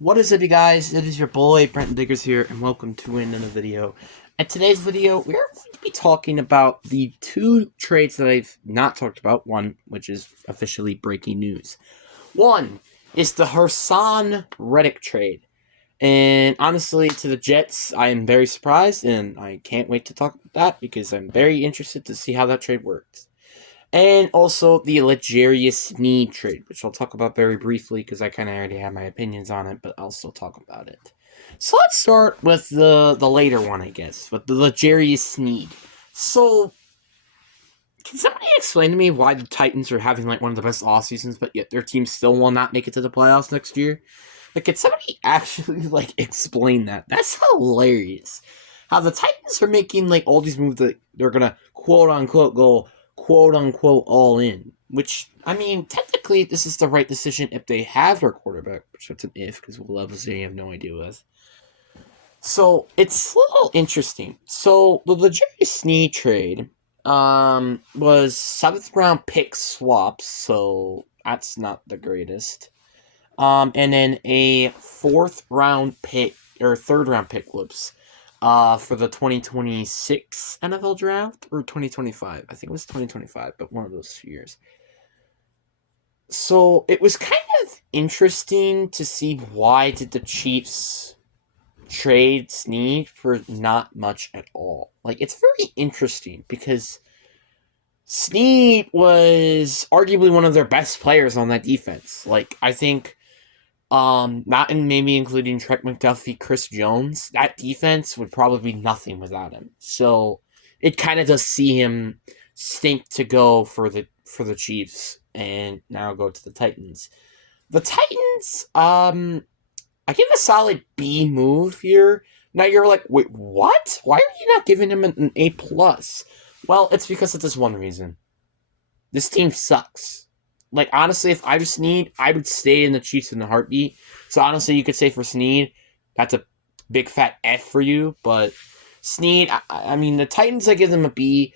What is up, you guys? It is your boy Brent Diggers here, and welcome to another video. In today's video, we are going to be talking about the two trades that I've not talked about. One, which is officially breaking news. One is the Haason Reddick trade. And honestly, to the Jets, I am very surprised, and I can't wait to talk about that because I'm very interested to see how that trade works. And also the L'Jarius Sneed trade, which I'll talk about very briefly because I kind of already have my opinions on it, but I'll still talk about it. So let's start with the later one, I guess, with the L'Jarius Sneed. So, can somebody explain to me why the Titans are having like one of the best off seasons, but yet their team still will not make it to the playoffs next year? Like, can somebody actually like explain that? That's hilarious. How the Titans are making like all these moves that they're gonna quote unquote go quote unquote all in. Which, I mean, technically this is the right decision if they have their quarterback, which it's an if because we'll obviously have no idea with. So it's a little interesting. So the L'Jarius Sneed trade was 7th round pick swaps, so that's not the greatest. And then a 4th round pick or 3rd round pick, whoops, for the 2026 NFL draft or 2025. I think it was 2025, but one of those 2 years. So it was kind of interesting to see why did the Chiefs trade Snead for not much at all. Like, it's very interesting because Snead was arguably one of their best players on that defense. Like, I think not in maybe including Trent McDuffie, Chris Jones, that defense would probably be nothing without him. So it kind of does see him stink to go for the Chiefs and now go to the Titans. The Titans, I give a solid B move here. Now you're like, wait, what? Why are you not giving him an A plus? Well, it's because of this one reason. This team sucks. Like, honestly, if I was Snead, I would stay in the Chiefs in the heartbeat. So honestly, you could say for Snead, that's a big fat F for you. But Snead, I mean, the Titans, I give them a B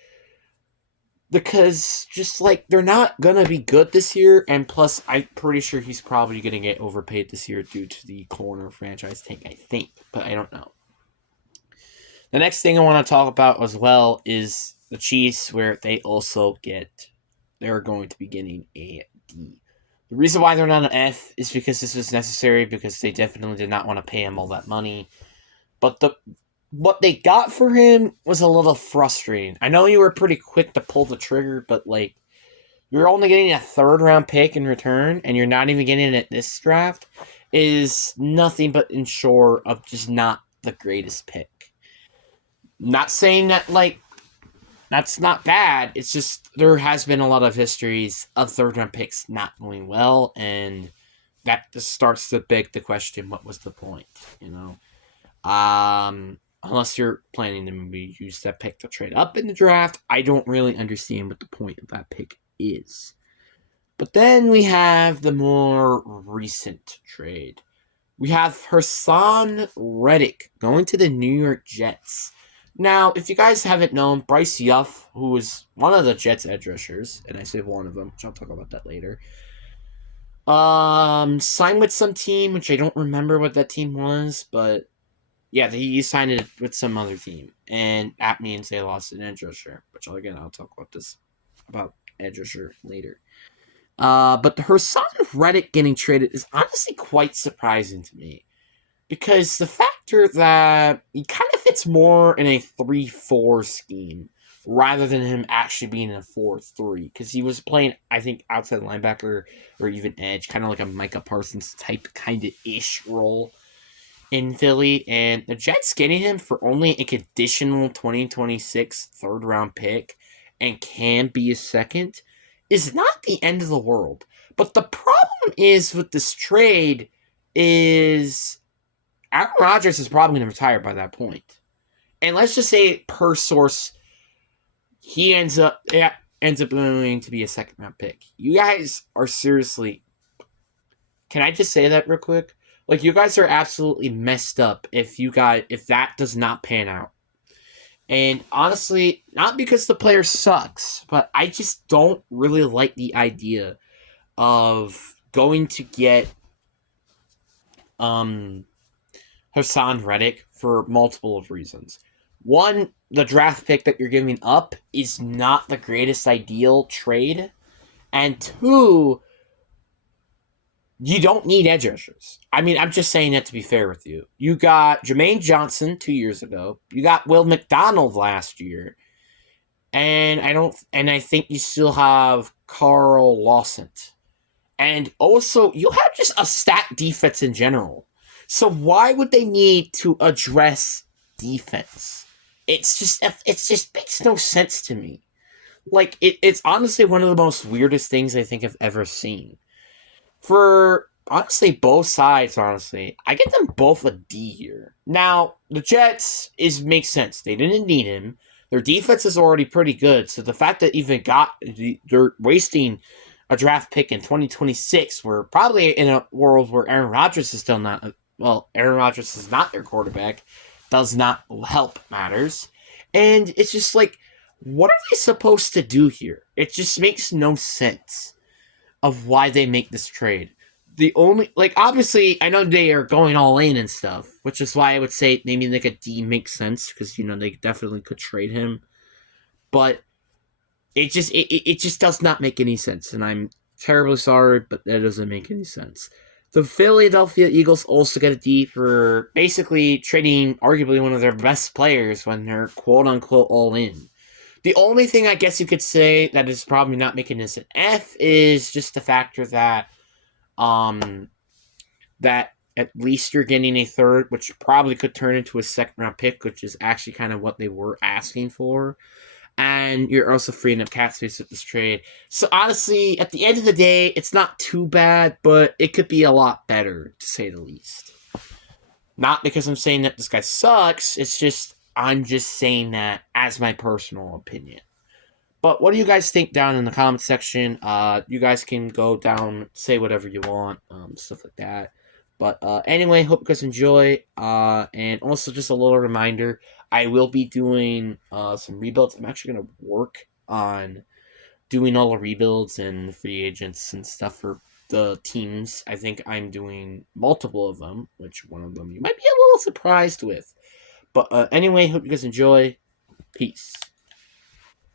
because just like they're not gonna be good this year, and plus I'm pretty sure he's probably gonna get overpaid this year due to the corner franchise tank, I think, but I don't know. The next thing I want to talk about as well is the Chiefs, where they're going to be getting a D. The reason why they're not an F is because this was necessary because they definitely did not want to pay him all that money. But what they got for him was a little frustrating. I know you were pretty quick to pull the trigger, but like you're only getting a 3rd round pick in return, and you're not even getting it this draft, is nothing but ensure of just not the greatest pick. Not saying that like that's not bad. It's just there has been a lot of histories of 3rd round picks not going well, and that just starts to beg the question: what was the point? You know, unless you're planning to maybe use that pick to trade up in the draft, I don't really understand what the point of that pick is. But then we have the more recent trade. We have Haason Reddick going to the New York Jets. Now, if you guys haven't known, Bryce Yuff, who is one of the Jets edge rushers, and I say one of them, which I'll talk about that later, signed with some team, which I don't remember what that team was, but yeah, he signed it with some other team, and that means they lost an edge rusher, which I'll talk about edge rusher later. But the Haason Reddick getting traded is honestly quite surprising to me. Because the factor that he kind of fits more in a 3-4 scheme rather than him actually being in a 4-3. Because he was playing, I think, outside linebacker or even edge, kind of like a Micah Parsons type kind of ish role in Philly. And the Jets getting him for only a conditional 2026 3rd round pick and can be a second is not the end of the world. But the problem is with this trade is Aaron Rodgers is probably going to retire by that point. And let's just say, per source, he ends up going to be a 2nd-round pick. You guys are seriously... Can I just say that real quick? Like, you guys are absolutely messed up if that does not pan out. And honestly, not because the player sucks, but I just don't really like the idea of going to get Hassan Reddick for multiple reasons. One, the draft pick that you're giving up is not the greatest ideal trade. And two, you don't need edge rushers. I mean, I'm just saying that to be fair with you. You got Jermaine Johnson 2 years ago. You got Will McDonald last year. And I think you still have Carl Lawson. And also, you have just a stacked defense in general. So why would they need to address defense? It just makes no sense to me. Like it's honestly one of the most weirdest things I think I've ever seen. For honestly both sides, honestly, I get them both a D here. Now the Jets is makes sense. They didn't need him. Their defense is already pretty good, so the fact that even they're wasting a draft pick in 2026, we're probably in a world where Aaron Rodgers is still not. Well, Aaron Rodgers is not their quarterback. Does not help matters, and it's just like, what are they supposed to do here? It just makes no sense of why they make this trade. The only, like, obviously, I know they are going all in and stuff, which is why I would say maybe like a D makes sense because they definitely could trade him, but it just does not make any sense, and I'm terribly sorry, but that doesn't make any sense. The Philadelphia Eagles also get a D for basically trading arguably one of their best players when they're quote unquote all in. The only thing I guess you could say that is probably not making this an F is just the factor um that at least you're getting a third, which probably could turn into a second round pick, which is actually kind of what they were asking for. And you're also freeing up cap space with this trade. So honestly, at the end of the day, it's not too bad, but it could be a lot better, to say the least. Not because I'm saying that this guy sucks, it's just I'm just saying that as my personal opinion. But what do you guys think down in the comment section? You guys can go down, say whatever you want, stuff like that. But anyway, hope you guys enjoy. And also just a little reminder, I will be doing some rebuilds. I'm actually going to work on doing all the rebuilds and free agents and stuff for the teams. I think I'm doing multiple of them, which one of them you might be a little surprised with. But anyway, hope you guys enjoy. Peace.